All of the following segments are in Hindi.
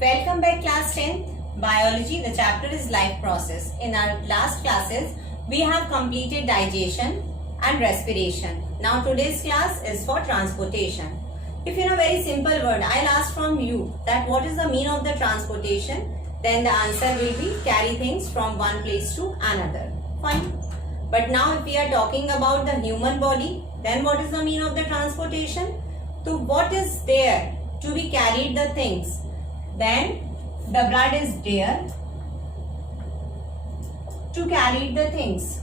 Welcome back class 10th biology. The chapter is life process. In our last classes we have completed digestion and respiration. Now today's class is for transportation. If in a very simple word I'll ask from you that what is the meaning of the transportation, then the answer will be carry things from one place to another. Fine. But now if we are talking about the human body, then what is the meaning of the transportation? So what is there to be carried the things? Then the blood is there to carry the things.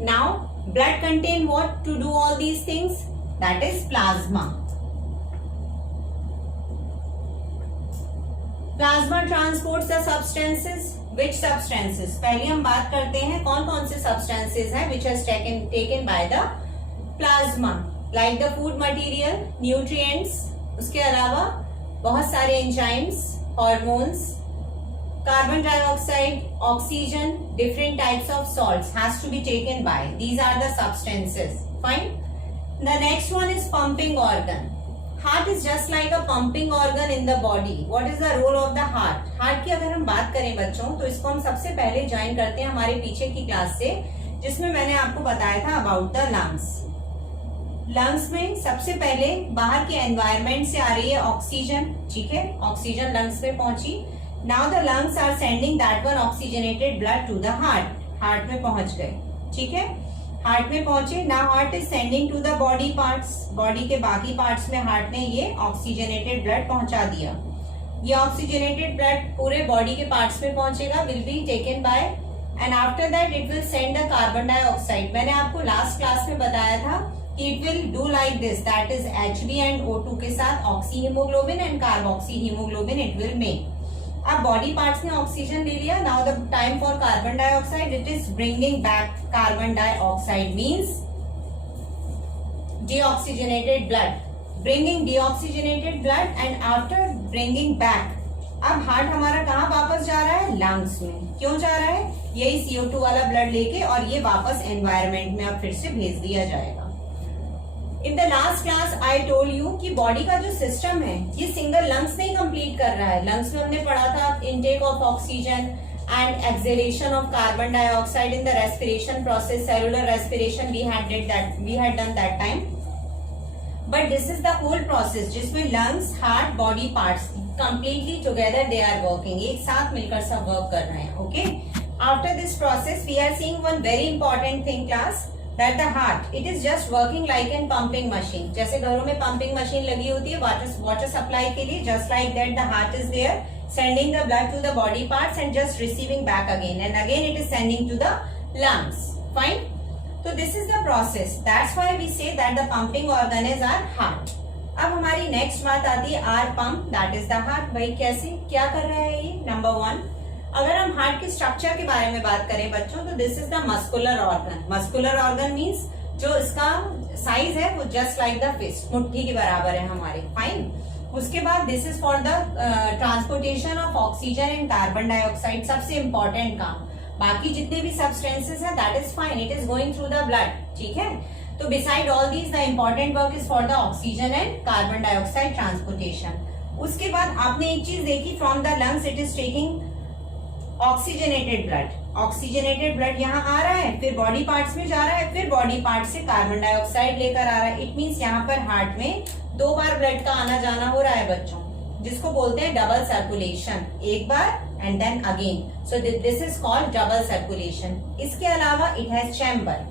Now blood contain what to do all these things? That is plasma. Plasma transports the substances. Which substances? पहले हम बात करते हैं कौन कौन से substances हैं which has taken by the plasma, like the food material, nutrients, उसके अलावा बहुत सारे enzymes, hormones, carbon dioxide, oxygen, different types of salts has to be taken by. These are the substances. Fine. The next one is pumping organ. Heart is just like a pumping organ in the body. What is the role of the heart? Heart की अगर हम बात करें बच्चों तो इसको हम सबसे पहले ज्वाइन करते हैं हमारे पीछे की क्लास से, जिसमें मैंने आपको बताया था अबाउट द लंग्स. लंग्स में सबसे पहले बाहर के एनवायरमेंट से आ रही है ऑक्सीजन. ठीक है, ऑक्सीजन लंग्स में पहुंची. Now the lungs are sending that one oxygenated blood to the heart. Heart में पहुंच गए. ठीक है, हार्ट में पहुंचे. Now heart is sending to the body parts. Body के बाकी पार्ट्स में हार्ट ने ये ऑक्सीजनेटेड ब्लड पहुंचा दिया. ये ऑक्सीजनेटेड ब्लड पूरे बॉडी के पार्ट्स में पहुंचेगा, will be taken by, and after that it will send the carbon dioxide. मैंने आपको लास्ट क्लास में बताया था कि it will do like this, that is Hb and O2 के साथ oxy haemoglobin and carboxy haemoglobin it will make. अब बॉडी पार्ट्स ने ऑक्सीजन ले लिया. Now the time for carbon dioxide, it is bringing back carbon dioxide means deoxygenated blood, bringing deoxygenated blood and after bringing back. अब हार्ट हमारा कहाँ वापस जा रहा है? लंग्स में. क्यों जा रहा है? यही CO2 वाला ब्लड लेके, और ये वापस एनवायरमेंट में अब फिर से भेज दिया जाएगा. In the last class I told you कि बॉडी का जो सिस्टम है ये सिंगल लंग्स नहीं कंप्लीट कर रहा है. लंग्स में हमने पढ़ा था intake of oxygen and exhalation of carbon dioxide in the respiration process, cellular respiration we had done that time. But this is the whole process जिसमें lungs, heart, body parts completely together they are working. एक साथ मिलकर सब work कर रहे हैं. Okay. After this process we are seeing one very important thing class, that the heart it is just working like an pumping machine. जैसे घरों में pumping machine लगी होती है water supply के लिए, just like that the heart is there sending the blood to the body parts and just receiving back again, and again it is sending to the lungs. Fine. So this is the process. That's why we say that the pumping organ is our heart. अब हमारी नेक्स्ट बात आती है our pump, that is the heart. भाई कैसे क्या कर रहा है ये? नंबर 1, अगर हम हार्ट के स्ट्रक्चर के बारे में बात करें बच्चों तो this is the muscular organ. Muscular organ means जो इसका साइज है वो जस्ट लाइक द फिस्ट, मुट्ठी के बराबर है हमारे. फाइन. उसके बाद this is for the transportation of oxygen and carbon dioxide. सबसे इंपॉर्टेंट काम. बाकी जितने भी सब्सटेंसेस है that is fine, it is going through the blood. ठीक है, तो beside all these the important work is for the oxygen and carbon dioxide transportation. उसके बाद आपने एक चीज देखी, from the lungs it is taking oxygenated blood. Oxygenated blood यहाँ आ रहा है, फिर बॉडी पार्ट्स में जा रहा है, फिर बॉडी पार्ट से कार्बन डाइऑक्साइड लेकर आ रहा है. इट मीन्स यहाँ पर हार्ट में 2 बार ब्लड का आना जाना हो रहा है बच्चों, जिसको बोलते हैं डबल सर्कुलेशन. एक बार and then again. So this is called double circulation. इसके अलावा इट हैज चैम्बर.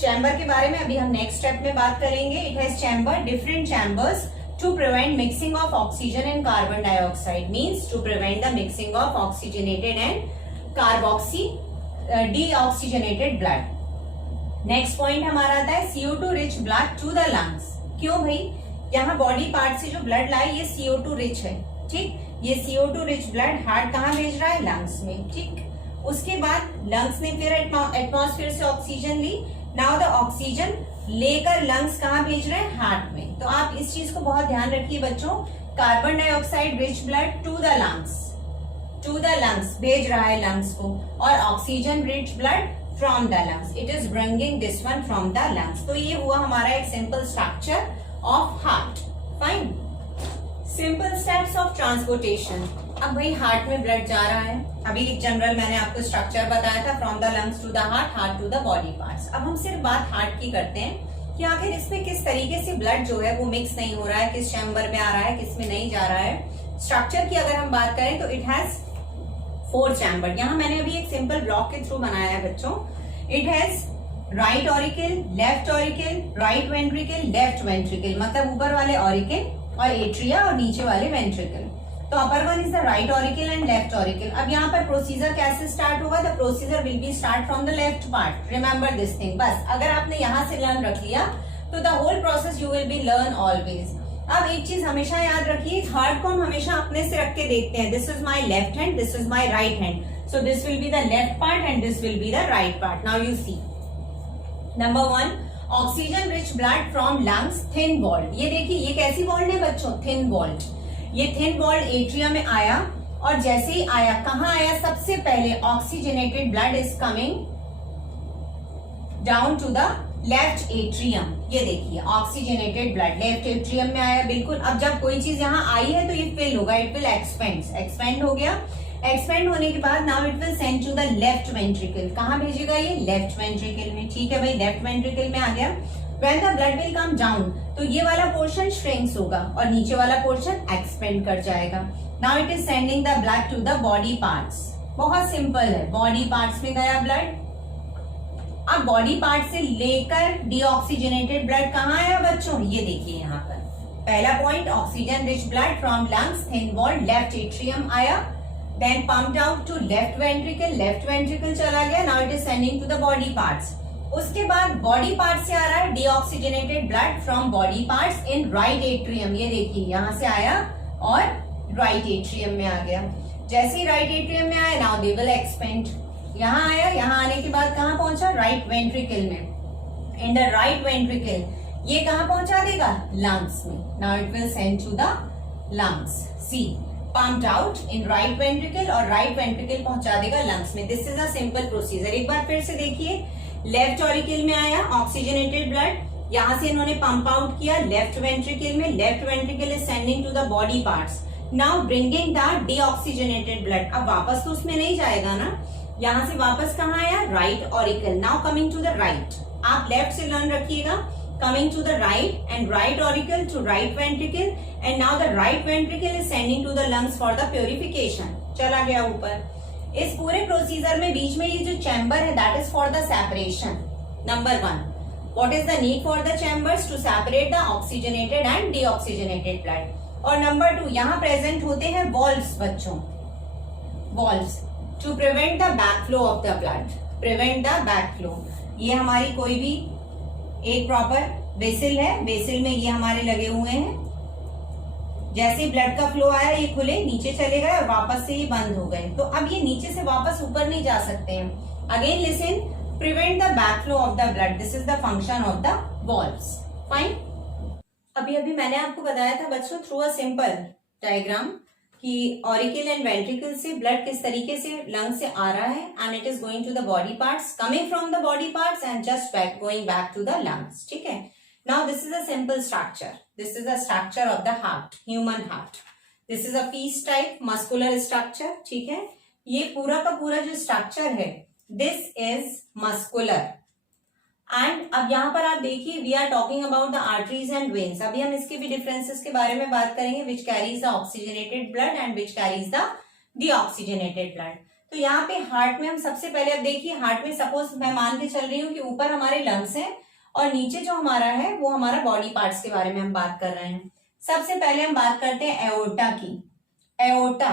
चैम्बर के बारे में अभी हम नेक्स्ट स्टेप में बात करेंगे. It has chamber, different chambers to prevent mixing of oxygen and carbon dioxide, means to prevent the mixing of oxygenated and carboxy deoxygenated blood. Next point हमारा आता है CO2 rich blood to the lungs. क्यों भाई? यहाँ बॉडी पार्ट से जो ब्लड लाए ये CO2 रिच है. ठीक, ये CO2 रिच ब्लड हार्ट कहाँ भेज रहा है? लंग्स में. ठीक, उसके बाद लंग्स ने फिर एटमॉस्फेयर से ऑक्सीजन ली. नाउ द ऑक्सीजन लेकर लंग्स कहाँ भेज रहे हैं? हार्ट में. तो आप इस चीज को बहुत ध्यान रखिए बच्चों. Carbon dioxide rich blood to the lungs भेज रहा है लंग्स को, और oxygen rich blood from the lungs. It is bringing this one from the lungs. तो ये हुआ हमारा एक simple structure of heart. Fine. Simple steps of transportation. अब भाई हार्ट में ब्लड जा रहा है, अभी एक जनरल मैंने आपको स्ट्रक्चर बताया था, from the lungs to the heart to the body parts. अब हम सिर्फ बात हार्ट की करते हैं कि आखिर इसमें किस तरीके से ब्लड जो है वो मिक्स नहीं हो रहा है, किस चैम्बर में आ रहा है, किस में नहीं जा रहा है। स्ट्रक्चर की अगर हम बात करें तो इट हैज 4 चैम्बर। यहाँ मैंने अभी एक सिंपल ब्लॉक के थ्रू बनाया है बच्चों। It has right auricle, left auricle, right ventricle, left ventricle, मतलब ऊपर वाले ऑरिकल और एट्रिया और नीचे वाले वेंट्रिकल। तो upper one is the right auricle and left auricle. अब यहाँ पर प्रोसीजर कैसे स्टार्ट होगा? The procedure will be start from the left part. Remember this thing. बस अगर आपने यहाँ से लर्न रख लिया तो the whole process you will be learn always. अब एक चीज हमेशा याद रखिए, हार्ट को हम हमेशा अपने से रख के देखते हैं। This is my left hand, this is my right hand, so this will be the left part and this will be the right part. Now you see number 1, oxygen rich blood from lungs thin walled. ये देखिए ये कैसी वॉल्ड है बच्चों? Thin walled. ये थिन वॉल्ड एट्रिया में आया और जैसे ही आया कहाँ आया? सबसे पहले oxygenated blood is coming down to the left atrium. ये देखिए ऑक्सीजनेटेड ब्लड लेफ्ट एट्रियम में आया। बिल्कुल। अब जब कोई चीज यहाँ आई है तो ये फिल होगा, इट विल एक्सपेंड हो गया। एक्सपेंड होने के बाद now it will send to the left ventricle. कहाँ भेजेगा ये? लेफ्ट वेंट्रिकल में। ठीक है भाई, लेफ्ट वेंट्रिकल में आ गया। When the blood will come down तो ये वाला पोर्शन श्रिंक्स होगा और नीचे वाला पोर्शन एक्सपेंड कर जाएगा। Now it is sending the blood to the body parts. बहुत सिंपल है, बॉडी पार्ट्स में गया ब्लड। अब बॉडी पार्ट से लेकर डीऑक्सीजनेटेड ब्लड कहाँ आया बच्चों? ये देखिए यहाँ पर पहला point, oxygen rich blood from lungs thin walled left atrium आया, then pumped out to left ventricle चला गया। Now it is sending to the body parts. उसके बाद बॉडी पार्ट से आ रहा है deoxygenated blood from body parts in right atrium. ये देखिए यहाँ से आया और राइट एट्रियम में आ गया। जैसे ही राइट एट्रियम में आया नाउ दे विल एक्सपेंड। यहाँ आया, यहाँ आने के बाद कहाँ पहुंचा? राइट वेंट्रिकल में। इन द राइट वेंट्रिकल ये कहाँ पहुंचा देगा? लंग्स में। Now it will send to the lungs. See pumped out in right ventricle और राइट वेंट्रिकल पहुंचा देगा लंग्स में। This is a simple procedure. एक बार फिर से देखिए, लेफ्ट ऑरिकल में आया ऑक्सीजनेटेड ब्लड, यहाँ से इन्होंने पंप आउट किया लेफ्ट वेंट्रिकल में। Left ventricle is sending to the body parts, now bringing the deoxygenated blood. अब वापस तो उसमें नहीं जाएगा ना, यहाँ से वापस कहाँ आया? Right auricle. Now coming to the right. आप लेफ्ट से लर्न रखिएगा, coming to the right and right auricle to right ventricle and now the right ventricle is sending to the lungs for the purification. चला गया ऊपर। इस पूरे प्रोसीजर में बीच में ये जो चैम्बर है that is for the separation. Number 1, what is the need for the chambers? To separate the oxygenated and deoxygenated blood. और नंबर 2, यहाँ प्रेजेंट होते हैं वॉल्व्स बच्चों, valves to prevent the back flow of the blood. Prevent the back flow. ये हमारी कोई भी एक प्रॉपर वेसल है, वेसल में ये हमारे लगे हुए हैं। जैसे ब्लड का फ्लो आया ये खुले नीचे चले गए और वापस से ये बंद हो गए, तो अब ये नीचे से वापस ऊपर नहीं जा सकते हैं। Again listen, prevent the back flow of the blood, this is the function of the valves. Fine. अभी मैंने आपको बताया था बच्चों थ्रू अ सिंपल डायग्राम कि ऑरिकल एंड वेंट्रिकल से ब्लड किस तरीके से लंग से आ रहा है and it is going to the body parts, coming from the body parts and just back going back to the lungs. ठीक है। Now this is a simple structure. This is a structure of the heart, human heart. This is a piece type muscular structure. ठीक है। ये पूरा का पूरा जो स्ट्रक्चर है this is muscular. And अब यहाँ पर आप देखिए we are talking about the arteries and veins. अभी हम इसके भी डिफरेंसेस के बारे में बात करेंगे, which carries the oxygenated blood and which carries the deoxygenated blood. तो यहाँ पे हार्ट में हम सबसे पहले अब देखिए, हार्ट में सपोज मैं मान के चल रही हूँ कि ऊपर हमारे लंग्स हैं और नीचे जो हमारा है वो हमारा बॉडी पार्ट्स के बारे में हम बात कर रहे हैं। सबसे पहले हम बात करते हैं एओर्टा की। Aorta,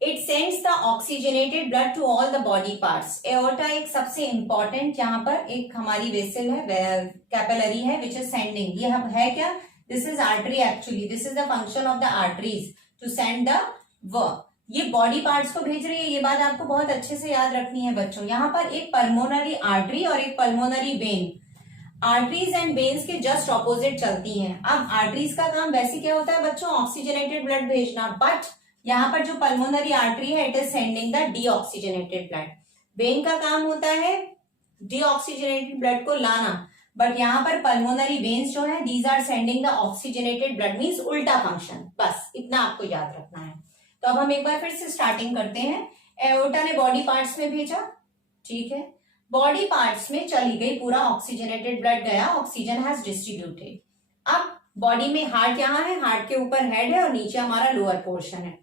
it sends the oxygenated blood to all the body parts. Aorta एक सबसे इंपॉर्टेंट यहाँ पर एक हमारी वेसल है, कैपिलरी है, विच इज सेंडिंग। ये है क्या? This is artery actually, this is the function of the arteries to send the work. ये बॉडी पार्ट्स को भेज रही है, ये बात आपको बहुत अच्छे से याद रखनी है बच्चों। यहाँ पर एक पल्मोनरी आर्टरी और एक pulmonary vein. Arteries and veins के जस्ट ऑपोजिट चलती हैं। अब आर्टरीज का काम वैसे क्या होता है बच्चों? ऑक्सीजनेटेड ब्लड भेजना, बट यहाँ पर जो पल्मोनरी आर्टरी है it is sending the deoxygenated blood. When का काम होता है डीऑक्सीजनेटेड ब्लड को लाना, बट यहाँ पर पल्मोनरी वेन्स जो है these are sending the oxygenated blood, means उल्टा फंक्शन, बस इतना आपको याद रखना है। तो अब हम एक बार फिर से स्टार्टिंग करते हैं। एओर्टा ने बॉडी पार्ट्स में भेजा, ठीक है, बॉडी पार्ट्स में चली गई, पूरा ऑक्सीजनेटेड ब्लड गया, ऑक्सीजन हैज डिस्ट्रीब्यूटेड। अब बॉडी में हार्ट यहाँ है, हार्ट के ऊपर हेड है और नीचे हमारा लोअर पोर्शन है।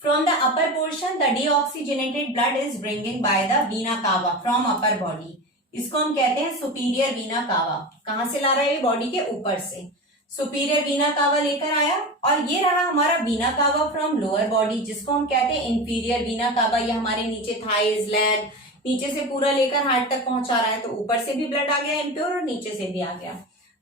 From the upper portion the deoxygenated blood is bringing by the Veena कावा फ्रॉम अपर बॉडी, इसको हम कहते हैं सुपीरियर वीना कावा। कहां से ला रहा है ये? बॉडी के ऊपर से सुपीरियर वीना कावा लेकर आया, और ये रहा हमारा वीना कावा फ्रॉम लोअर बॉडी, जिसको हम कहते हैं इंफीरियर वीना कावा। ये हमारे नीचे थाइज, लेग, नीचे से पूरा लेकर हार्ट तक पहुंचा रहा है, तो ऊपर से भी ब्लड आ गया इम्प्योर और नीचे से भी आ गया।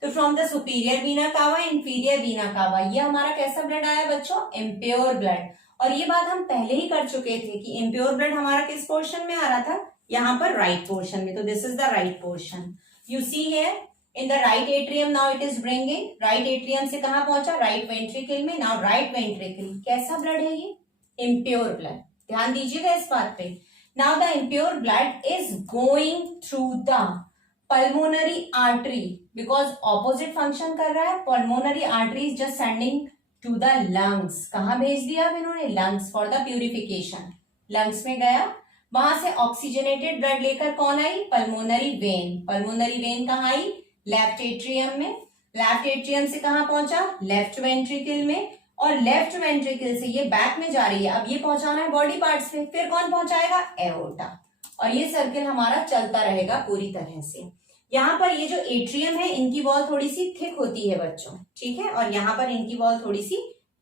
तो फ्रॉम द सुपीरियर वीना कावा, इंफीरियर वीना कावा, ये हमारा कैसा ब्लड आया बच्चों? Impure blood. और ये बात हम पहले ही कर चुके थे कि इम्प्योर ब्लड हमारा किस पोर्शन में आ रहा था? यहाँ पर राइट पोर्शन में। तो this is the right portion. You see here in the right atrium, now it is bringing, right atrium से कहां पहुंचा? राइट वेंट्रिकल में। नाउ राइट वेंट्रिकल कैसा ब्लड है? ये इम्प्योर ब्लड, ध्यान दीजिएगा इस बात पे। Now the impure blood is going through the pulmonary artery, because opposite function कर रहा है। Pulmonary artery is just sending to the lungs. कहां भेज दिया अब इन्होंने? Lungs, for the purification. Lungs में गया, वहां से ऑक्सीजनेटेड ब्लड लेकर कौन आई? Pulmonary vein. पल्मोनरी वेन कहाँ आई? लेफ्ट एट्रियम में। लेफ्ट एट्रियम से कहां पहुंचा? लेफ्ट वेंट्रिकल में। और लेफ्ट वेंट्रिकल से ये बैक में जा रही है, अब ये पहुंचाना है बॉडी पार्ट्स में, फिर कौन पहुंचाएगा? एओर्टा। और ये सर्किल हमारा चलता रहेगा पूरी तरह से। यहाँ पर ये जो एट्रियम है, इनकी वॉल थोड़ी सी थिक होती है बच्चों, ठीक है, और यहाँ पर इनकी वॉल थोड़ी सी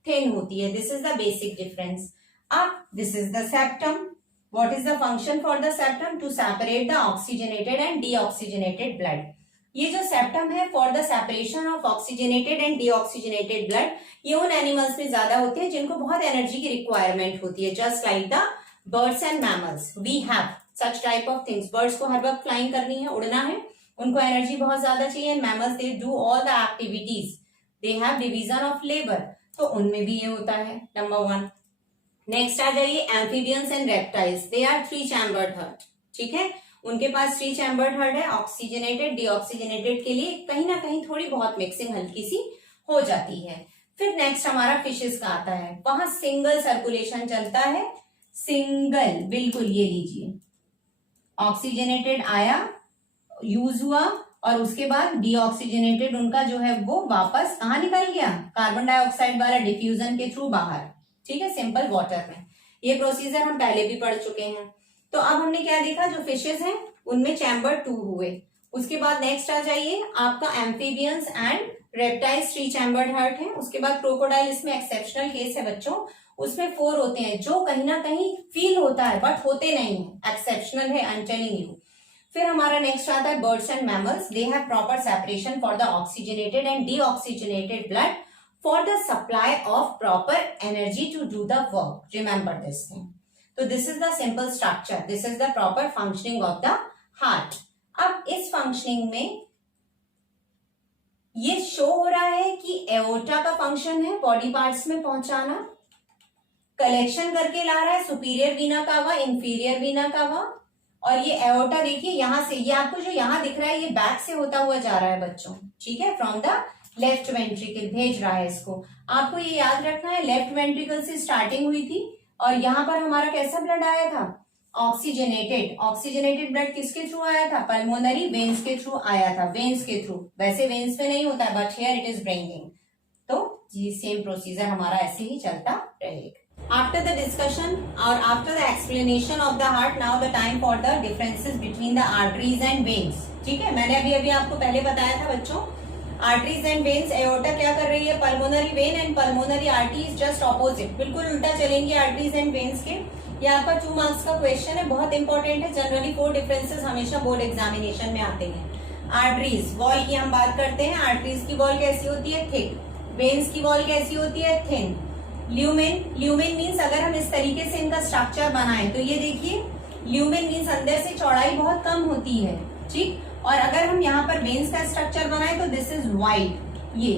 थिन होती है। This is the basic difference. अब this is the septum. What is the function for the septum? To separate the oxygenated and deoxygenated blood. ये जो सेप्टम है for the separation of oxygenated and deoxygenated blood, ये उन एनिमल्स में ज्यादा होते हैं जिनको बहुत एनर्जी की रिक्वायरमेंट होती है, just like the birds and mammals. We have such type of things. Birds को हर वक्त फ्लाइंग करनी है, उड़ना है, उनको एनर्जी बहुत ज्यादा चाहिए। And mammals they do all the activities, they have division of labour, तो उनमें भी ये होता है, नंबर 1। नेक्स्ट आ जाइए amphibians and reptiles, they are 3 chambered heart, ठीक है, उनके पास 3 चैम्बर्ड हार्ट है। ऑक्सीजनेटेड डीऑक्सीजनेटेड के लिए कहीं ना कहीं थोड़ी बहुत मिक्सिंग हल्की सी हो जाती है। फिर नेक्स्ट हमारा फिशेस का आता है, वहां सिंगल सर्कुलेशन चलता है, सिंगल, बिल्कुल ये लीजिए, ऑक्सीजनेटेड आया, यूज हुआ, और उसके बाद डीऑक्सीजनेटेड उनका जो है वो वापस कहाँ निकल गया? कार्बन डाइऑक्साइड वाला डिफ्यूजन के थ्रू बाहर, ठीक है, सिंपल वाटर में। ये प्रोसीजर हम पहले भी पढ़ चुके हैं। तो अब हमने क्या देखा? जो फिशेस हैं उनमें चैम्बर 2 हुए। उसके बाद नेक्स्ट आ जाइए आपका amphibians and reptiles, 3 chambered heart है। उसके बाद क्रोकोडाइल, इसमें एक्सेप्शनल केस है बच्चों, उसमें 4 होते हैं, जो कहीं ना कहीं फील होता है बट होते नहीं है, एक्सेप्शनल है, आई एम टेलिंग यू। फिर हमारा नेक्स्ट आता है birds and mammals, they have proper separation for the oxygenated and deoxygenated blood for the supply of proper energy to do the work. Remember this thing. So this is the simple structure. This is the proper functioning of the heart. अब इस functioning में ये शो हो रहा है कि एओर्टा का फंक्शन है बॉडी पार्ट्स में पहुंचाना, कलेक्शन करके ला रहा है सुपीरियर वीना कावा, इंफीरियर वीना कावा, और ये एओर्टा देखिए यहां से, ये आपको जो यहां दिख रहा है ये बैक से होता हुआ जा रहा है बच्चों, ठीक है, फ्रॉम द लेफ्ट वेंट्रिकल भेज रहा है इसको। आपको ये याद रखना है लेफ्ट वेंट्रिकल से स्टार्टिंग हुई थी, और यहाँ पर हमारा कैसा ब्लड आया था? ऑक्सीजनेटेड। ऑक्सीजनेटेड ब्लड किसके थ्रू आया था? पल्मोनरी वेन्स के थ्रू आया था, वेन्स के थ्रू। वैसे वेन्स में नहीं होता है but here it is bringing. तो ये सेम प्रोसीजर हमारा ऐसे ही चलता रहेगा। After the discussion or after the explanation of the heart, now the time for the differences between the arteries and veins. ठीक है, मैंने अभी आपको पहले बताया था बच्चों, आर्टरीज एंड वेन्स, एओर्टा क्या कर रही है? Pulmonary vein and pulmonary artery is just opposite, बिल्कुल उल्टा चलेंगे आर्टरीज एंड वेन्स के। ये आपका 2 मार्क्स का क्वेश्चन है, बहुत इंपॉर्टेंट है। जनरली 4 डिफरेंसेस हमेशा बोर्ड एग्जामिनेशन में आते हैं। आर्टरीज वॉल की हम बात करते हैं, आर्टरीज की वॉल कैसी होती है? थिक। वेन्स की वॉल कैसी होती है? थिन। ल्यूमेन, ल्यूमेन मीन्स अगर हम इस तरीके से इनका स्ट्रक्चर बनाएं तो ये देखिए, ल्यूमेन मीन्स अंदर से चौड़ाई बहुत कम होती है, ठीक, और अगर हम यहाँ पर वेन्स का स्ट्रक्चर बनाए तो दिस इज वाइड, ये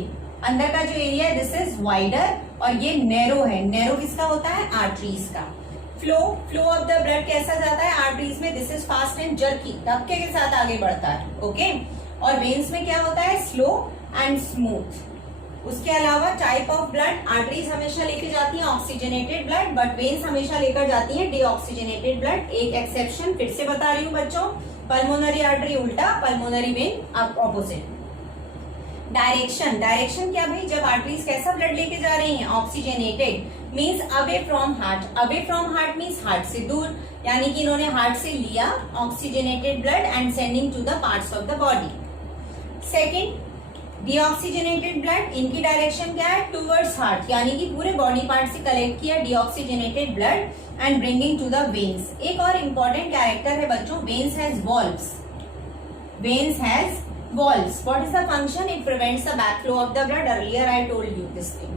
अंदर का जो एरिया है दिस इज वाइडर, और ये नैरो है। नैरो किसका होता है? आर्टरीज का। फ्लो ऑफ द ब्लड कैसा जाता है आर्टरीज में? This is fast and jerky, धक्के के साथ आगे बढ़ता है, ओके। और वेन्स में क्या होता है, स्लो एंड स्मूथ। उसके अलावा टाइप ऑफ ब्लड, आर्टरीज हमेशा लेके जाती हैं ऑक्सीजनेटेड ब्लड, बट वेन्स हमेशा लेकर जाती हैं डीऑक्सीजनेटेड ब्लड। एक एक्सेप्शन फिर से बता रही हूँ बच्चों, पल्मोनरी आर्टरी उल्टा, pulmonary vein opposite. Direction, direction क्या भाई, जब आर्टरीज कैसा ब्लड लेके जा रही हैं, oxygenated, means away from heart. Away from heart means heart से दूर, यानी कि इन्होंने हार्ट से लिया oxygenated blood and sending to the parts of the body. Second, deoxygenated blood, इनकी डायरेक्शन क्या है, टूवर्ड्स हार्ट, यानी कि पूरे बॉडी पार्ट से कलेक्ट किया deoxygenated blood and bringing to the veins. एक और इंपॉर्टेंट कैरेक्टर है बच्चों, veins has valves. Veins has valves. What is the function? It prevents the backflow of the blood. Earlier I told you this thing.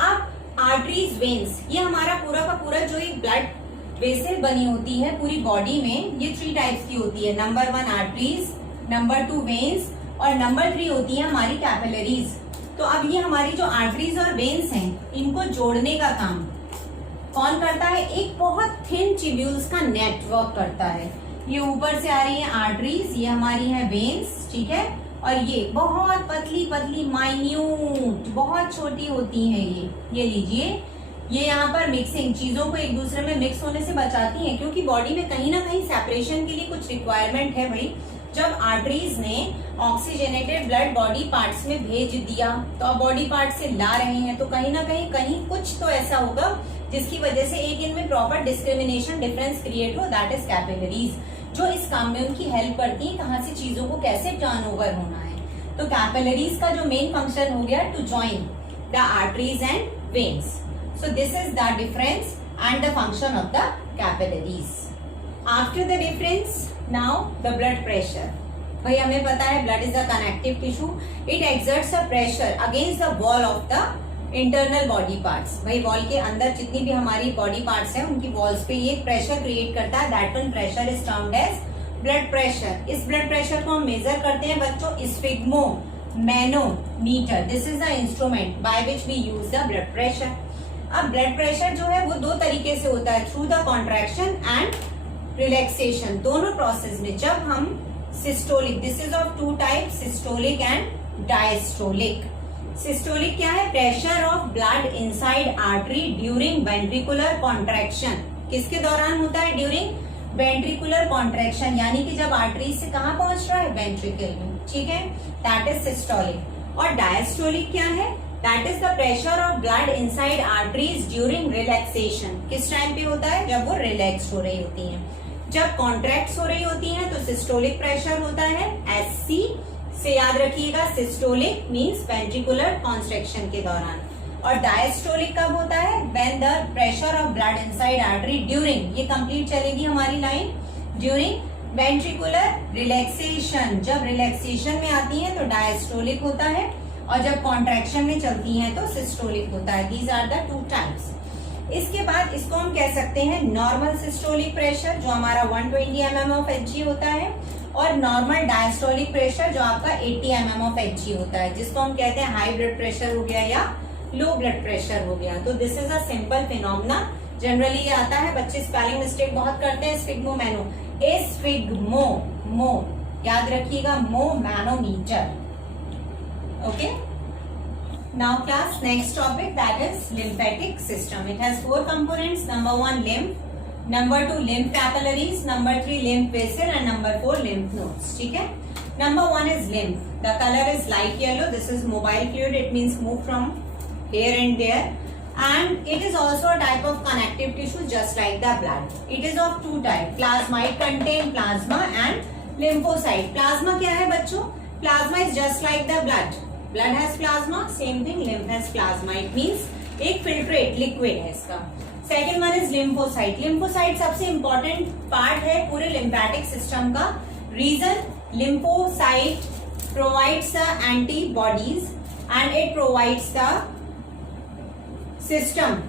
अब arteries, veins, ये हमारा पूरा का पूरा जो एक ब्लड वेसल बनी होती है पूरी बॉडी में, ये 3 टाइप्स की होती है। नंबर 1 आर्टरीज, नंबर 2 वेन्स और नंबर 3 होती है हमारी कैपिलरीज। तो अब ये हमारी जो आर्टरीज और वेन्स हैं, इनको जोड़ने का काम कौन करता है, एक बहुत थिन ट्यूब्यूल्स का नेटवर्क करता है। ये ऊपर से आ रही है आर्टरीज, ये हमारी है वेन्स, ठीक है, और ये बहुत पतली पतली माइन्यूट, बहुत छोटी होती है ये लीजिए, ये यहाँ पर मिक्सिंग, चीजों को एक दूसरे में मिक्स होने से बचाती हैं, क्योंकि बॉडी में कहीं ना कहीं सेपरेशन के लिए कुछ रिक्वायरमेंट है भाई। जब आर्टरीज ने ऑक्सीजनेटेड ब्लड बॉडी पार्ट्स में भेज दिया, तो अब बॉडी पार्ट से ला रहे हैं, तो कहीं ना कहीं कुछ तो ऐसा होगा जिसकी वजह से एक इनमें प्रॉपर डिस्क्रिमिनेशन डिफरेंस क्रिएट हो, दैट इज कैपिलरीज, जो इस काम में उनकी हेल्प करती है, कहाँ से चीजों को कैसे टर्नओवर होना है। तो कैपिलरीज का जो मेन फंक्शन हो गया to join the arteries and veins. So this is the difference and the function of the capillaries. After the difference, now the blood pressure. भाई हमें पता है blood is a connective tissue, it exerts a pressure against the wall of the internal body parts. भाई वॉल के अंदर जितनी भी हमारी बॉडी पार्ट्स हैं, उनकी वॉल्स पे ये प्रेशर क्रिएट करता है, that one pressure is termed as blood pressure. इस ब्लड प्रेशर को हम मेजर करते हैं बच्चों sphygmomanometer, this is the instrument by which we use the blood pressure. अब ब्लड प्रेशर जो है वो 2 तरीके से होता है, through the contraction and relaxation. दोनों प्रोसेस में जब हम systolic, this is of 2 type, systolic and diastolic. Systolic क्या है, pressure of blood inside artery during ventricular contraction. किसके दौरान होता है, ड्यूरिंग वेंट्रिकुलर कॉन्ट्रैक्शन, यानी कि जब आर्टरी से कहाँ पहुंच रहा है, वेंट्रिकल में, ठीक है, दैट इज सिस्टोलिक। और डायस्टोलिक क्या है, that is the pressure of blood inside arteries during relaxation. किस टाइम पे होता है, जब वो रिलैक्स हो रही होती है। जब कॉन्ट्रैक्ट हो रही होती है तो सिस्टोलिक प्रेशर होता है SC से, याद रखिएगा, सिस्टोलिक मींस वेंट्रिकुलर कॉन्ट्रैक्शन के दौरान। और डायस्टोलिक कब होता है, when the pressure of blood inside artery during, ये कंप्लीट चलेगी हमारी लाइन, ड्यूरिंग वेंट्रिकुलर रिलैक्सेशन। जब रिलैक्सेशन में आती है तो डायस्टोलिक होता है, और जब कॉन्ट्रैक्शन में चलती हैं तो सिस्टोलिक होता है। These are the 2 types. इसके बाद इसको हम कह सकते हैं नॉर्मल सिस्टोलिक प्रेशर, जो हमारा 120 mm ऑफ Hg होता है, और नॉर्मल डायस्टोलिक प्रेशर जो आपका 80 mm ऑफ Hg होता है, जिसको हम कहते हैं हाई ब्लड प्रेशर हो गया या लो ब्लड प्रेशर हो गया। तो this is a simple phenomena, generally ये आता है, बच्चे स्पेलिंग मिस्टेक बहुत करते हैं, स्फिग्मोमैनो, मो, याद रखिएगा, मो manometer. Okay, now class, next topic, that is lymphatic system. It has 4 components. Number 1 lymph, number 2 lymph capillaries, number 3 lymph vessel, and number 4 lymph nodes. ठीक है, number 1 is lymph. The color is light yellow. This is mobile fluid, it means move from here and there, and it is also a type of connective tissue just like the blood. It is of 2 types. Plasmide contain plasma and lymphocyte. Plasma क्या है बच्चों, plasma is just like the blood. Blood has plasma, same thing, lymph has plasma. It means एक filtrate liquid है इसका। Second one is lymphocyte. Lymphocyte सबसे important part है पूरे lymphatic system का। Reason, lymphocyte provides the antibodies and it provides the system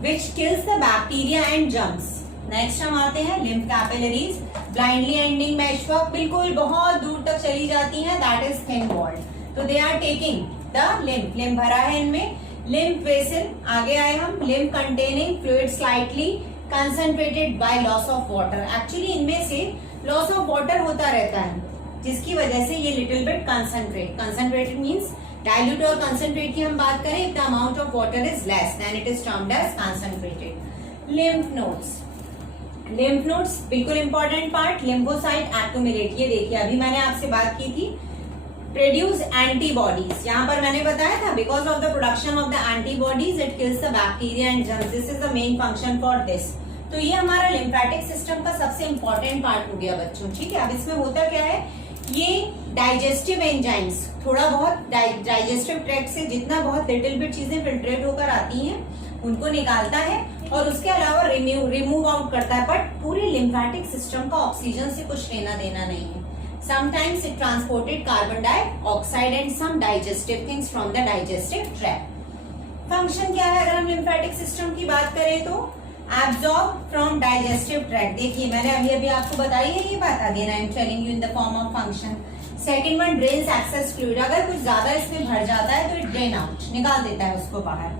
which kills the bacteria and germs. Next हम आते हैं lymph capillaries. Blindly ending meshwork, बिल्कुल बहुत दूर तक चली जाती हैं, that is thin walled. तो they are taking the lymph भरा है इनमें। लिम्फ वेसल, आगे आए हम, lymph containing fluid slightly concentrated by loss of water. Actually इनमें से लॉस ऑफ वाटर होता रहता है, जिसकी वजह से ये little bit concentrated means dilute और कंसंट्रेट की हम बात करें, if the amount of water is less then it is termed as concentrated. Lymph nodes बिल्कुल इंपॉर्टेंट पार्ट, लिम्फोसाइट एक्यूमुलेट। ये देखिए अभी मैंने आपसे बात की थी, प्रोड्यूस एंटीबॉडीज। यहाँ पर मैंने बताया था because of the production of the antibodies it kills the bacteria and germs, this is the main function for this. तो ये हमारा लिम्फेटिक सिस्टम का सबसे इंपॉर्टेंट पार्ट हो गया बच्चों, ठीक है। अब इसमें होता क्या है, ये डाइजेस्टिव एंजाइम्स, थोड़ा बहुत डाइजेस्टिव ट्रैक्ट से जितना बहुत लिटिल बिट चीजें फिल्ट्रेट होकर आती हैं उनको निकालता है और उसके अलावा रिमूव आउट करता है, बट पूरे लिम्फेटिक सिस्टम का ऑक्सीजन से कुछ लेना देना नहीं है। Sometimes it transported carbon dioxide and some digestive things from the digestive tract. Function क्या है अगर हम lymphatic system की बात करें तो absorb from digestive tract। देखिए मैंने अभी आपको बताई है ये बात, again I am telling you in the form of function। Second one drains excess fluid, अगर कुछ ज्यादा इसमें भर जाता है तो it drain out, निकाल देता है उसको बाहर।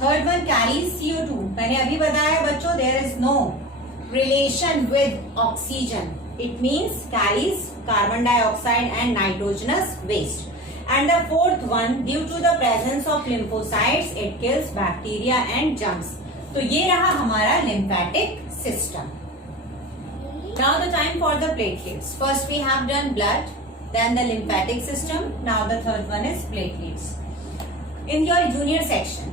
Third one carries CO2, मैंने अभी बताया बच्चों there is no relation with oxygen, it means carries carbon dioxide and nitrogenous waste. And the fourth one, due to the presence of lymphocytes, it kills bacteria and germs. तो ये रहा हमारा lymphatic system. Now the time for the platelets. First we have done blood, then the lymphatic system. Now the third one is platelets. In your junior section,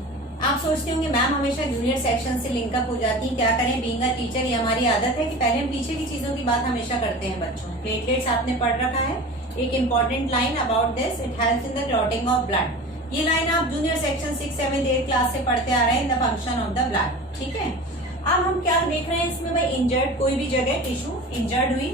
आप सोचते होंगे मैम हमेशा जूनियर सेक्शन से लिंकअप हो जाती है, क्या करें, बीइंग अ टीचर ये हमारी आदत है कि पहले हम पीछे की चीजों की बात हमेशा करते हैं बच्चों। प्लेटलेट्स आपने पढ़ रखा है, एक important line about this, it helps in the clotting of blood. ये लाइन आप जूनियर सेक्शन 6, 7, 8 क्लास से पढ़ते आ रहे हैं, in the function of the blood, ठीक है। अब हम क्या देख रहे हैं इसमें, भाई इंजर्ड, कोई भी जगह टिश्यू इंजर्ड हुई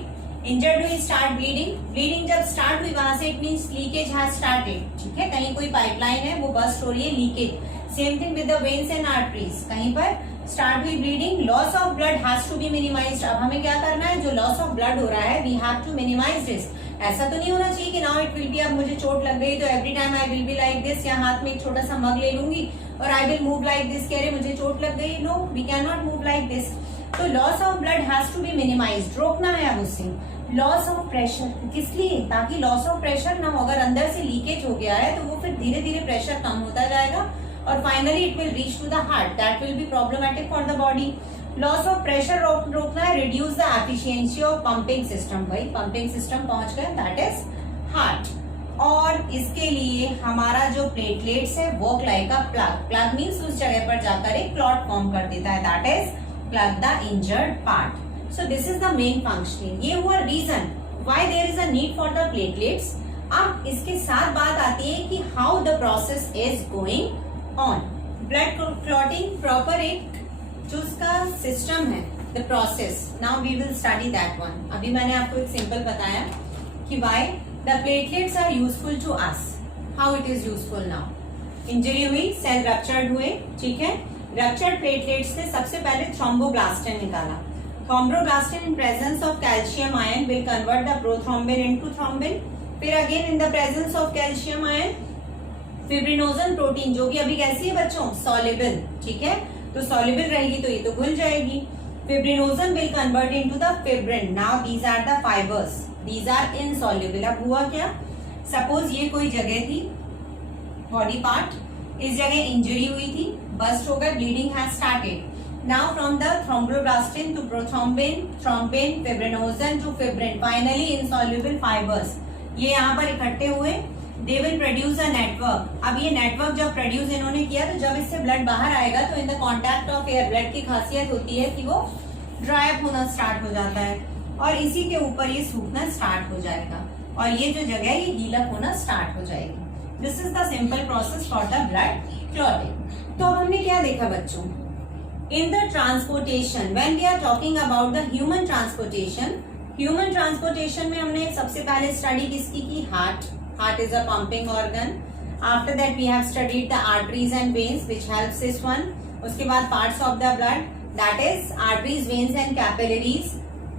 स्टार्ट ब्लीडिंग जब स्टार्ट हुई वहां से it means leakage has started, ठीक है। कहीं कोई पाइपलाइन है वो बस्ट हो रही है, leakage. Same thing with the veins and arteries, कहीं पर स्टार्ट हुई bleeding, loss of blood has to be minimized. अब हमें क्या करना है, जो लॉस ऑफ ब्लड हो रहा है we have to minimize this. ऐसा तो नहीं होना चाहिए कि नाउ इट विल बी, अब मुझे चोट लग गई तो every time I will be like this, या हाथ में एक छोटा सा मग ले लूंगी और I will move like this, कह रहे मुझे चोट लग गई, no we can not move like this. तो loss of blood has to be minimized, रोकना है अब उससे। लॉस ऑफ प्रेशर, किस लिए, ताकि लॉस ऑफ प्रेशर ना हो, अगर अंदर से लीकेज हो गया है तो वो फिर धीरे धीरे प्रेशर कम होता जाएगा और finally it will reach to the heart, that will be problematic for the body. Loss of pressure रोकना है, reduce the efficiency of pumping system, भाई पंपिंग सिस्टम पहुंच गए, दैट इज हार्ट। और इसके लिए हमारा जो प्लेटलेट्स है वो लाइक अ प्लग मीन्स उस जगह पर जाकर एक क्लॉट फॉर्म कर देता है, that is plug the injured part. So this is the main functioning. ये हुआ reason why there is a need for the platelets. अब इसके साथ बात आती है कि how the process is going on. Blood clotting proper एक जो उसका system है, the process. Now we will study that one. अभी मैंने आपको एक simple बताया कि why the platelets are useful to us. How it is useful now. Injury हुई, cell ruptured हुए, ठीक है। Ruptured platelets से सबसे पहले thromboblastin निकाला। Thromboblastin in presence of calcium ion will convert the prothrombin into thrombin. फिर again in the presence of calcium ion, fibrinogen protein जो कि अभी कैसी है बच्चों, soluble, ठीक है। तो soluble रहेगी तो ये तो घुल जाएगी। Fibrinogen will convert into the fibrin. Now these are the fibers. These are insoluble. अब हुआ क्या, suppose ये कोई जगह थी, body part, इस जगह इंजरी हुई थी, बस्ट होकर bleeding has started. Now from the thromboblastin to prothrombin, thrombin, fibrinogen to fibrin, finally insoluble fibers ये यहाँ पर इकट्ठे हुए, they will produce a network। अब ये नेटवर्क जब प्रोड्यूस इन्होंने किया तो जब इससे ब्लड बाहर आएगा तो in the contact of air, blood की खासियत होती है कि वो ड्राई अप होना स्टार्ट हो जाता है और इसी के ऊपर ये सूखना स्टार्ट हो जाएगा और ये जो जगह है ये हील अप होना स्टार्ट हो जाएगी। This is the simple process for the blood clotting. तो अब हमने क्या देखा बच्चों, in the transportation, when we are talking about the human transportation में हमने सबसे पहले स्टडी किसकी की, heart is a pumping organ। after that we have studied the arteries and veins which helps this one। उसके बाद parts of the blood, that is arteries, veins and capillaries,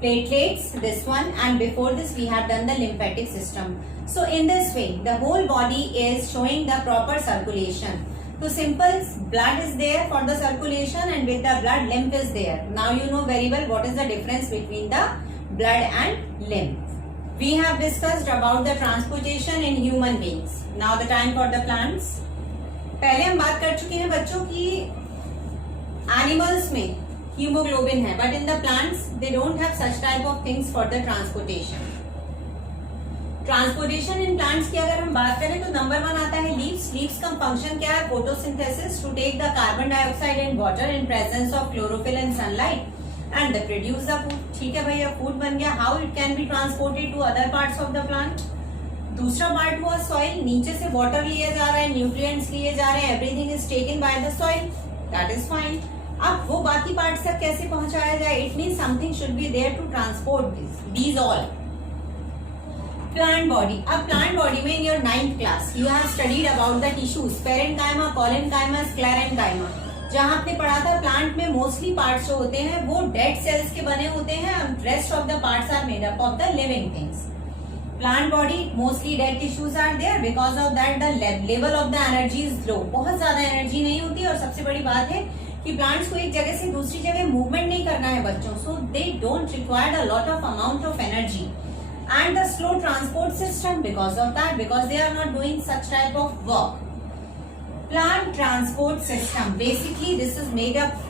platelets, this one, and before this we have done the lymphatic system। so in this way the whole body is showing the proper circulation। So simple, blood is there for the circulation and with the blood lymph is there। Now you know very well what is the difference between the blood and lymph। We have discussed about the transportation in human beings. Now the time for the plants. पहले हम बात कर चुके हैं बच्चों की एनिमल्स में हीमोग्लोबिन है, but in the plants they don't have such type of things for the transportation. Transportation in plants की अगर हम बात करें तो नंबर 1 आता है लीव्स. लीव्स का फंक्शन क्या है? Photosynthesis to take the carbon dioxide and water in presence of chlorophyll and sunlight and they produce the food. ठीक है भैया, फूड बन गया. How it can be transported to other parts of the plant. दूसरा पार्ट हुआ सॉइल. नीचे से वाटर लिए जा रहा है, न्यूट्रिएंट्स लिए जा रहे हैं, everything is taken by the soil, that is fine. अब वो बाकी पार्ट्स तक कैसे पहुंचाया जाए? It mean something should be there to transport these all. Plant body. अब प्लांट बॉडी में in your 9th class you have studied about the tissues, parenchyma, collenchyma, sclerenchyma. जहां आपने पढ़ा था प्लांट में मोस्टली पार्ट्स जो होते हैं वो डेड सेल्स के बने होते हैं, rest of the parts are made up of the living things. Plant body mostly dead tissues are there, because of that the level of the energy is low. बहुत ज्यादा एनर्जी नहीं होती. और सबसे बड़ी बात है कि प्लांट्स को एक जगह से दूसरी जगह मूवमेंट नहीं करना है बच्चों, so they don't require a lot of amount of energy and the slow transport system because of that, because they are not doing such type of work. Plant transport system, basically this is made up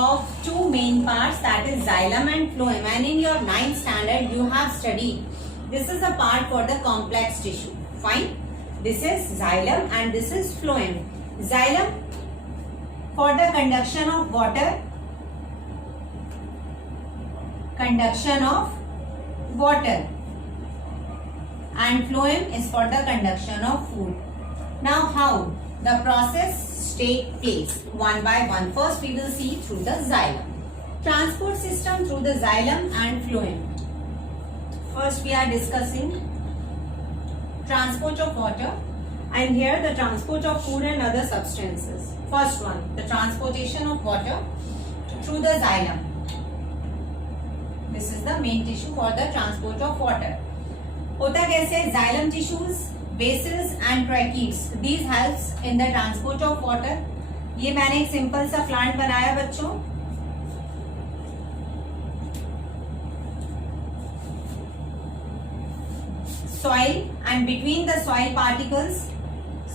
of two main parts, that is xylem and phloem, and in your 9th standard you have studied this is a part for the complex tissue. Fine, this is xylem and this is phloem. Xylem for the conduction of water, and phloem is for the conduction of food. Now how the process take place? One by one. First we will see through the xylem. Transport system through the xylem and phloem. First we are discussing transport of water, and here the transport of food and other substances. First one, the transportation of water through the xylem. This is the main tissue for the transport of water. होता कैसे? xylem tissues, basils and tracheids, these helps in the transport of water. ये मैंने एक सिंपल सा प्लांट बनाया बच्चों. Soil, and between the soil particles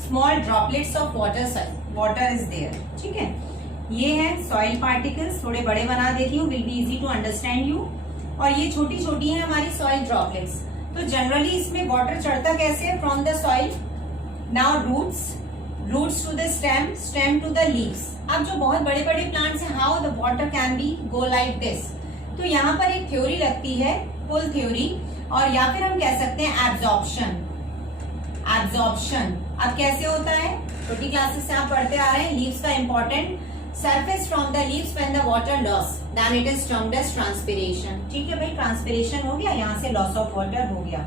small droplets of water is there. ठीक है, ये है soil particles. थोड़े बड़े बना देती हूँ, will be easy to understand you. और ये छोटी छोटी है हमारी soil droplets. तो जनरली इसमें वाटर चढ़ता कैसे है? From the soil. Now roots to the stem to the leaves. अब जो बहुत बड़े बड़े प्लांट्स हैं, how the water can be go like this. तो यहाँ पर एक थ्योरी लगती है, पुल थ्योरी, और या फिर हम कह सकते हैं एब्जॉर्प्शन. अब कैसे होता है? छोटी क्लासेस से आप पढ़ते आ रहे हैं. लीव्स का important, surface from the leaves when the water loss, then it is termed as transpiration. ठीक है भाई, ट्रांसपिरेशन हो गया, यहाँ से लॉस ऑफ वाटर हो गया.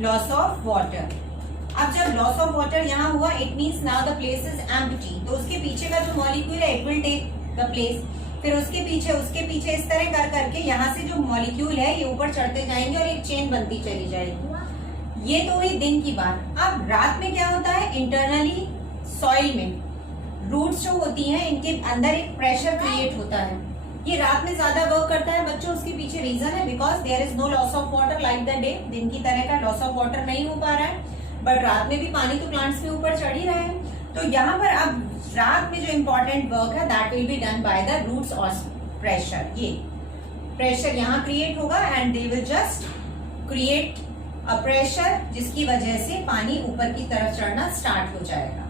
Loss of water. अब जब लॉस ऑफ वाटर यहाँ हुआ, it means now the place is empty. तो उसके पीछे का जो मॉलिक्यूल है it will take the place. फिर उसके पीछे इस तरह कर करके यहाँ से जो मॉलिक्यूल है ये ऊपर चढ़ते जाएंगे और एक चेन बनती चली जाएगी. ये तो हुई दिन की बात. अब रात में क्या होता है? इंटरनली सॉइल में रूट्स जो होती हैं, इनके अंदर एक प्रेशर क्रिएट होता है. ये रात में ज्यादा वर्क करता है बच्चों. उसके पीछे रीजन है because there is no loss of water like the day. दिन की तरह का लॉस ऑफ वाटर नहीं हो पा रहा है, बट रात में भी पानी तो प्लांट्स के ऊपर चढ़ ही रहा है. तो यहाँ पर अब रात में जो इम्पोर्टेंट वर्क है that will be done by the roots और प्रेशर. ये प्रेशर यहाँ क्रिएट होगा and they will just create a pressure, जिसकी वजह से पानी ऊपर की तरफ चढ़ना स्टार्ट हो जाएगा.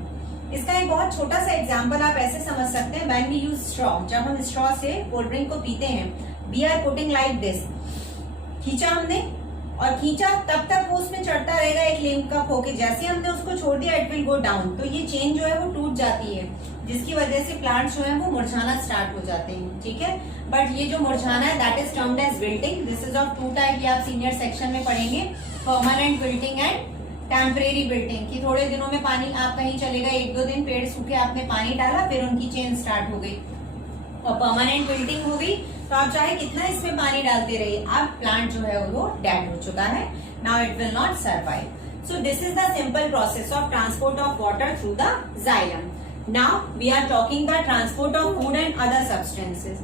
इसका एक बहुत छोटा सा एग्जांपल आप ऐसे समझ सकते हैं. व्हेन वी यूज स्ट्रॉ, जब हम स्ट्रॉ से कोल्ड ड्रिंक को पीते हैं, we are putting like this. खींचा हमने और खींचा तब तक वो उसमें चढ़ता रहेगा एक लिंक का होके. जैसे हमने उसको छोड़ दिया इट विल गो डाउन. तो ये चेन जो है वो टूट जाती है, जिसकी वजह से प्लांट्स जो है वो मुरझाना स्टार्ट हो जाते हैं. ठीक है, बट ये जो मुरझाना है that is termed as wilting. This is of 2 type. ये आप सीनियर सेक्शन में पढ़ेंगे, permanent wilting and temporary wilting. की थोड़े दिनों में पानी आप कहीं चले गए, 1-2 दिन पेड़ सूखे, आपने पानी डाला, फिर उनकी चेन स्टार्ट हो गई और परमानेंट विल्टिंग हो गई. तो आप चाहे कितना इसमें पानी डालते रहिए, अब प्लांट जो है वो डेड हो चुका है. Now it will not survive. So this is the simple process of transport of water through the xylem. Now we are talking the transport of food and other substances.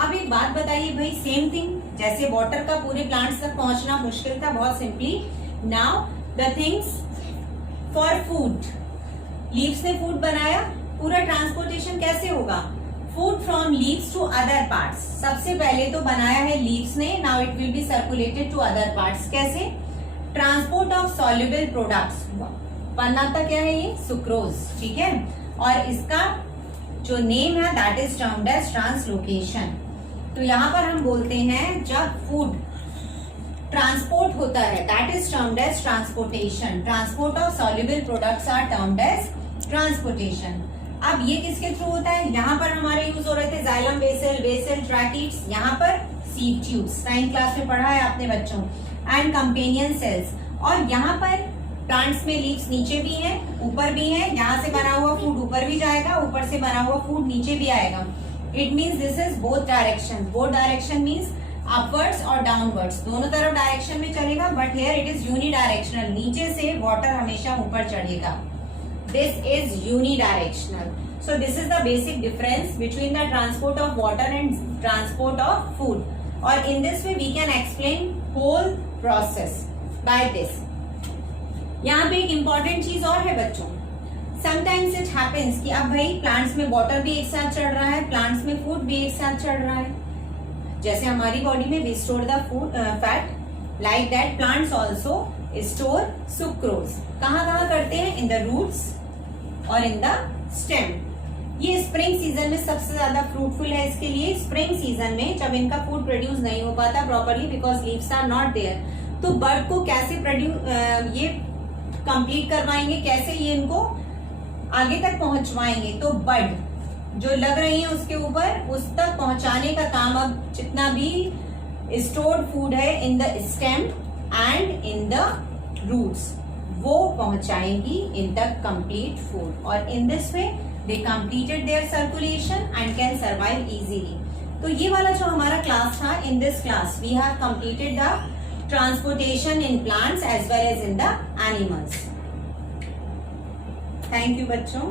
अब एक बात बताइए भाई, सेम थिंग जैसे वाटर का पूरे प्लांट्स तक पहुंचना मुश्किल था, बहुत simply now the things for food, leaves ने फूड बनाया, पूरा ट्रांसपोर्टेशन कैसे होगा, food from leaves to other parts, सबसे पहले तो बनाया है लीव्स ने, now it will be circulated to other parts, कैसे, ट्रांसपोर्ट ऑफ सॉल्युबल प्रोडक्ट्स, बनाता क्या है ये, सुक्रोज, ठीक है, और इसका जो नेम है that is termed as translocation. तो यहाँ पर हम बोलते हैं जब फूड ट्रांसपोर्ट होता है that is termed as transportation, transport of soluble products are termed as transportation. अब ये किसके थ्रू होता है, यहाँ पर हमारे यूज हो रहे थे जाइलम बेसल, बेसल ट्रैकिड्स, यहाँ पर सीड ट्यूब्स, 9th क्लास में पढ़ा है आपने बच्चों, एंड कंपेनियन सेल्स, और यहाँ पर प्लांट्स में लीव्स नीचे भी हैं, ऊपर भी हैं, यहाँ से बना हुआ फूड ऊपर भी जाएगा, ऊपर से बना हुआ फूड नीचे भी आएगा। It means this is both direction, both direction means upwards और डाउनवर्ड्स, दोनों तरफ डायरेक्शन में चलेगा, but here it is unidirectional, नीचे से वाटर हमेशा ऊपर चढ़ेगा, this is unidirectional. So this is the basic difference between the transport of water and transport of food, or in this way we can explain whole process by this। यहाँ पे एक इम्पॉर्टेंट चीज और है बच्चों, समटाइम्स इट हैपेंस कि अब भाई प्लांट्स में वाटर भी एक साथ चढ़ रहा है, प्लांट्स में फूड भी एक साथ चढ़ रहा है, जैसे हमारी बॉडी में we store the food fat, like that plants also store sucrose. कहाँ कहाँ करते हैं, इन द रूट्स और इन द स्टेम। ये स्प्रिंग सीजन में सबसे ज्यादा फ्रूटफुल है, इसके लिए स्प्रिंग सीजन में जब इनका फूड प्रोड्यूस नहीं हो पाता properly because leaves are not there, तो बर्ड को कैसे ये कंप्लीट करवाएंगे, कैसे ये इनको आगे तक पहुंचवाएंगे, तो बर्ड जो लग रही है उसके ऊपर उस तक पहुंचाने का काम अब जितना भी स्टोर्ड फूड है in the stem and in the roots वो पहुंचाएंगी इन द कंप्लीट फूड, और in this way they completed their circulation and can survive easily। तो ये वाला जो हमारा क्लास था, in this class we have completed the transportation in plants as well as in the animals। Thank you बच्चों।